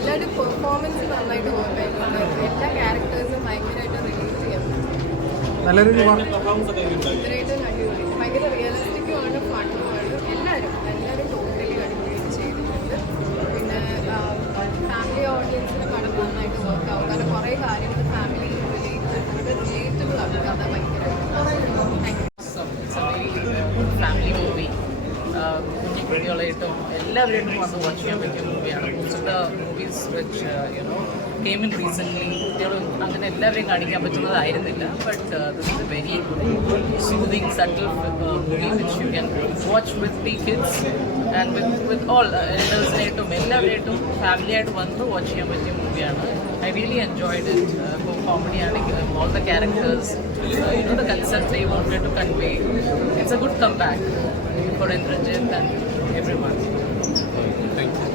എല്ലാവരും പെർഫോമൻസ് നന്നായിട്ട് പോയിട്ടുണ്ട്. എല്ലാ ക്യാരക്ടേഴ്സും ഭയങ്കരമായിട്ട് റിലീസ് ചെയ്യാം. നല്ലൊരു ഇത്രയായിട്ടും അടിപൊളി, ഭയങ്കര റിയലിസ്റ്റിക്കുമാണ്, ഫണ്ണുമാണ്. എല്ലാവരും ടോട്ടലി അടിപൊളിയായിട്ട് ചെയ്തിട്ടുണ്ട്. പിന്നെ ഫാമിലി ഓഡിയൻസിന് പടം നന്നായിട്ട് വർക്ക് ആവും. കാരണം കുറേ കാര്യങ്ങൾ ഫാമിലി റിലേറ്റബിൾ ആണ് കഥ ഭയങ്കരമായിട്ട്. ഫാമിലി മൂവി കുട്ടികളായിട്ടും എല്ലാവരായിട്ടും വന്ന് വാച്ച് ചെയ്യാൻ പറ്റിയ മൂവിയാണ്. Most of the movies which you know came in recently കുട്ടികൾ അങ്ങനെ എല്ലാവരെയും കാണിക്കാൻ പറ്റുന്നതായിരുന്നില്ല. But this is a very soothing subtle movie which you can watch with the kids and with all എൽഡേഴ്സിനായിട്ടും എല്ലാവരായിട്ടും ഫാമിലിയായിട്ട് വന്ന് വാച്ച് ചെയ്യാൻ പറ്റിയ മൂവിയാണ്. I really enjoyed it. For comedy and all the characters, you know the concept they wanted to convey. It's a good comeback for Indrajit and everyone. Thank you.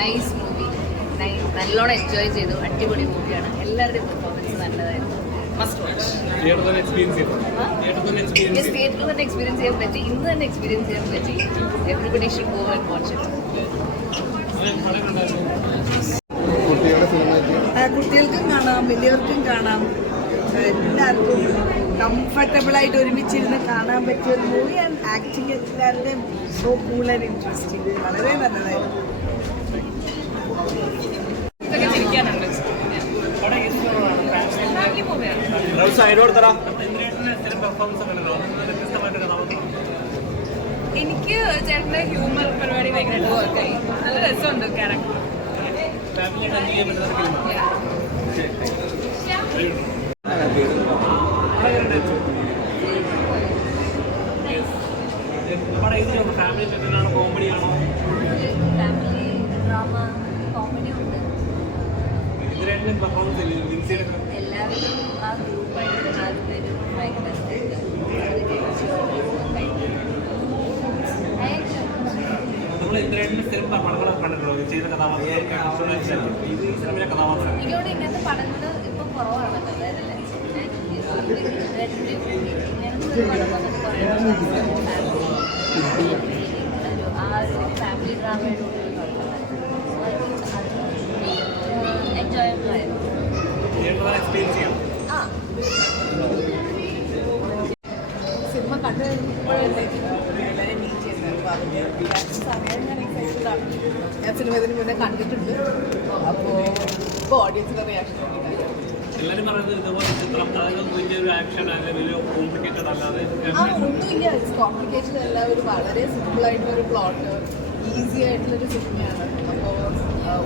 Nice movie, നല്ലോണം enjoy ചെയ്തു. അടിപൊളി മൂവിയാണ്. എല്ലാവരുടെയും performance നല്ലതായിരുന്നു. Must watch. തിയേറ്ററിൽ തന്നെ experience ചെയ്യാൻ പറ്റി. ഇന്ന് തന്നെ എക്സ്പീരിയൻസ് ചെയ്യാൻ പറ്റി. Everybody should go and watch it. കുട്ടികൾക്കും കാണാം, വലിയവർക്കും കാണാം. എല്ലാവർക്കും കംഫർട്ടബിളായിട്ട് ഒരുമിച്ചിരുന്ന് കാണാൻ പറ്റിയ ഒരു മൂവി. ആൻഡ് ആക്ടിങ് എല്ലാവരുടെയും സോ കൂൾ ആൻഡ് ഇൻട്രസ്റ്റിംഗ്. വളരെ നല്ലതായിരുന്നു. എനിക്ക് ചേട്ടൻ്റെ ഹ്യൂമർ പരിപാടി ഭയങ്കരമായിട്ട് വർക്കായി. നല്ല രസമുണ്ട് ക്യാരക്ടർ. ഫാമിലി ഡ്രാമ കോമഡി ഉണ്ട്. എല്ലാവരും ആ ഗ്രൂപ്പായിട്ട് 4 പേരും ഭയങ്കര എനിക്കോട് ഇങ്ങനത്തെ പടങ്ങൾ ഇപ്പം കുറവാണല്ലോ. ഇങ്ങനത്തെ ഒരു പടം വന്നിട്ട് കുറേ ആ ഒരു ഫാമിലി ഡ്രാമയുടെ എൻജോയബിൾ ആയിരുന്നു. സിനിമ കണ്ടു കഴിഞ്ഞപ്പോഴല്ലേ എല്ലാവരും മീറ്റ് ചെയ്യുന്നത്. സമയം ഞാൻ എക്സൈറ്റഡാണ്. ഞാൻ സിനിമ ഇതിന് മുന്നേ കണ്ടിട്ടുണ്ട്. അപ്പോൾ ഇപ്പോൾ ഓഡിയൻസിൻ്റെ റിയാക്ഷൻ എല്ലാവരും പറയുന്നത് ഇതുപോലെ ചിത്രം ഒരു ആക്ഷൻ വലിയ കോംപ്ലിക്കേറ്റഡ് അല്ലാതെ ഒന്നുമില്ല. ഇറ്റ്സ് കോംപ്ലിക്കേറ്റഡ് അല്ല. ഒരു വളരെ സിമ്പിളായിട്ടുള്ളൊരു പ്ലോട്ട്, ഈസി ആയിട്ടുള്ളൊരു സിനിമയാണ്. അപ്പോൾ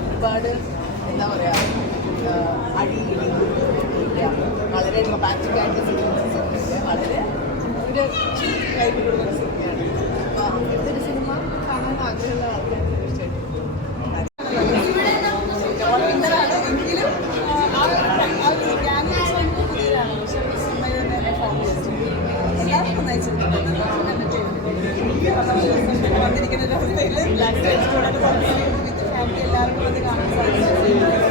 ഒരുപാട് എന്താ പറയുക അടിയില്ല, വളരെ റൊമാൻറ്റിക് ആയിട്ടുള്ള സിനിമ, വളരെ ഒരു ചില്ലായിട്ട് കൊടുക്കുന്ന സിനിമയാണ്. അപ്പോൾ അങ്ങനത്തെ ഒരു സിനിമ കാണാൻ ആഗ്രഹമുള്ള ആൾക്കാർ തീർച്ചയായിട്ടും വന്നിരിക്കുന്ന ഒരു അവസ്ഥയിൽ ഫാമിലി എല്ലാവർക്കും അത് കാണാൻ സാധിച്ചു.